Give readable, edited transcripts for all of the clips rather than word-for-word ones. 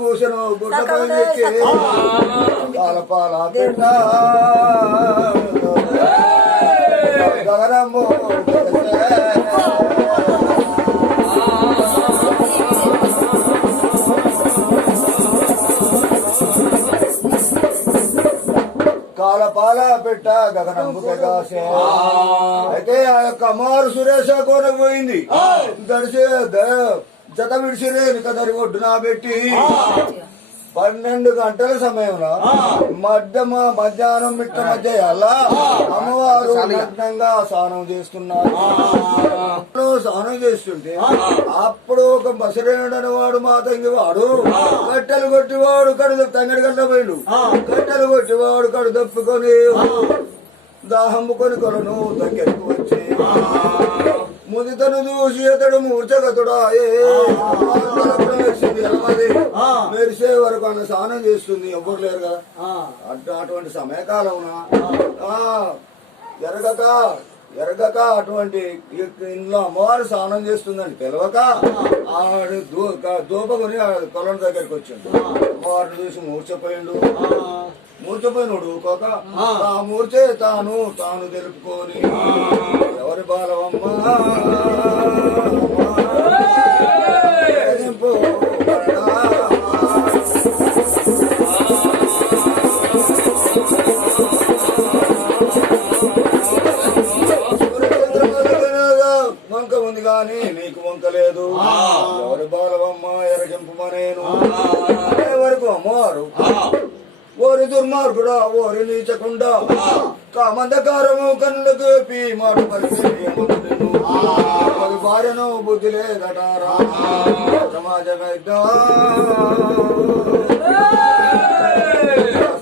కూర్చొని గుడ్డ పాల పాల పెట్ట గగనము కాలపాల పెట్ట గగనంబు ప్రకాశే. అయితే ఆ యొక్క అమ్మవారు సురేష కోనకు పోయింది. దడిసి జత విడిచిరే కదరి ఒడ్డున పెట్టి 12 గంటల సమయంలో మధ్యాహ్నం మిట్ట మధ్య అలా అమ్మవారు నగ్నంగా స్నానం చేస్తున్నారు. స్నానం చేస్తుంటే అప్పుడు ఒక బసరేయుడు అనేవాడు మా తంగి వాడు కట్టెలు కొట్టివాడు కడు తంగడి గంట పోయిండు. కట్టెలు కొట్టివాడు కడు తప్పుకొని దాహమ్ముకొని కొలను దగ్గరకు వచ్చి ముదితను చూసి అతడు మూర్చగతుడాయే మెరిసే వరకు అన్న స్నానం చేస్తుంది. ఎవ్వరు లేరు కదా అటువంటి సమయకాలం ఎరగక అటువంటి ఇంట్లో అమ్మవారు స్నానం చేస్తుందని తెలియక ఆడు దూపకొని కొలం దగ్గరికి వచ్చిండు. అమ్మవారిని చూసి మూర్చపోయినోడు ఊకోక ఆ మూర్చే తాను తెలుపుకొని ఎవరి బాలవమ్మ వంక ఉంది గాని నీకు వంక లేదు. ఎవరి బాలవమ్మ ఎరగింపమనేను వరకు అమ్మవారు ఓరి దుర్మార్గుడా ఓరి నీచకుండా కామందకారము కన్నులకు పీ మాట పరిచయం భార్యను బుద్ధి లేదటారా సమాజం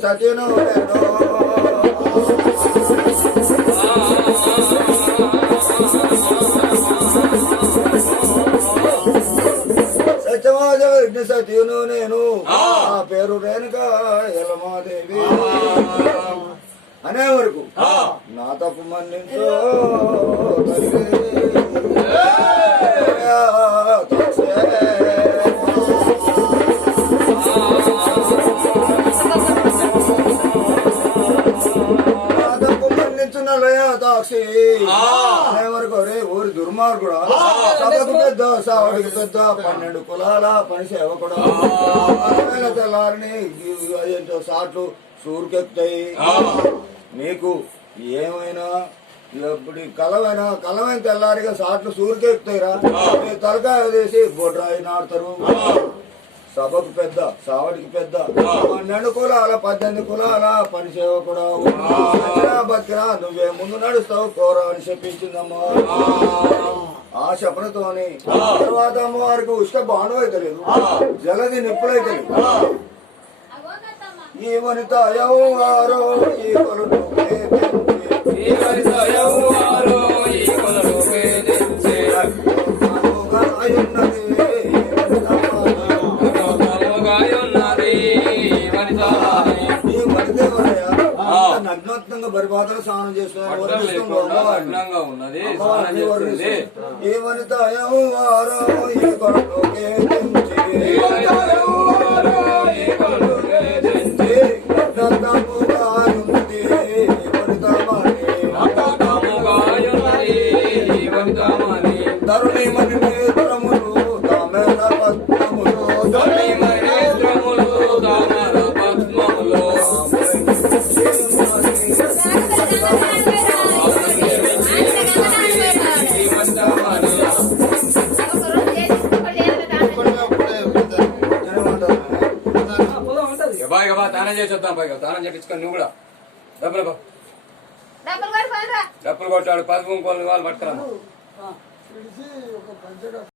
సచిను లేదో సత్యమాజ విఘ్న సత్యును నేను ఆ పేరు రేణుక యలమాదేవి అనే వరకు నా తప్పు మన్నించో తాక్షి అనే వరకు రే ఊరి దుర్మార్గుడా సభకు పెద్ద సావుడికి పెద్ద 12 కులాల పని సేవకుడా తెల్లారిని ఏంటో సాట్లు సూరుకెత్తాయి. నీకు ఏమైనా ఇప్పుడు కలమైన తెల్లారిగా సాట్లు సూరికెత్తాయిరా తలకాయ వేసి బొడ్రాయి నాడతారు. సభకు పెద్ద సావడికి పెద్ద 12 కులాల 18 కులాల పని సేవకుడా బతికినా నువ్వే ముందు నడుస్తావు కోరా అని చెప్పించిందమ్మా. ఆ శపనతోని తర్వాత అమ్మవారికి ఉష్క బాణం అయితే లేదు, జలది నిప్పులైతే లేదు. ఈ వనిత యవ్వారో ఈ కొలను నగ్నత్వంగా పరిపాలన స్నానం చేస్తున్నారు. ఈ వనిత యవ్వారో ఈ కొలలోకే తరుణి మణి నేత్రములు తామేర పద్మములు తరుణి మణి నేత్రములు తామేర పద్మములు తానం చేసి వద్దాం పైగా తానం చేపించుకొని నువ్వు కూడా డబ్బులు కొట్టాడు 10 వాళ్ళు పట్టుకురా.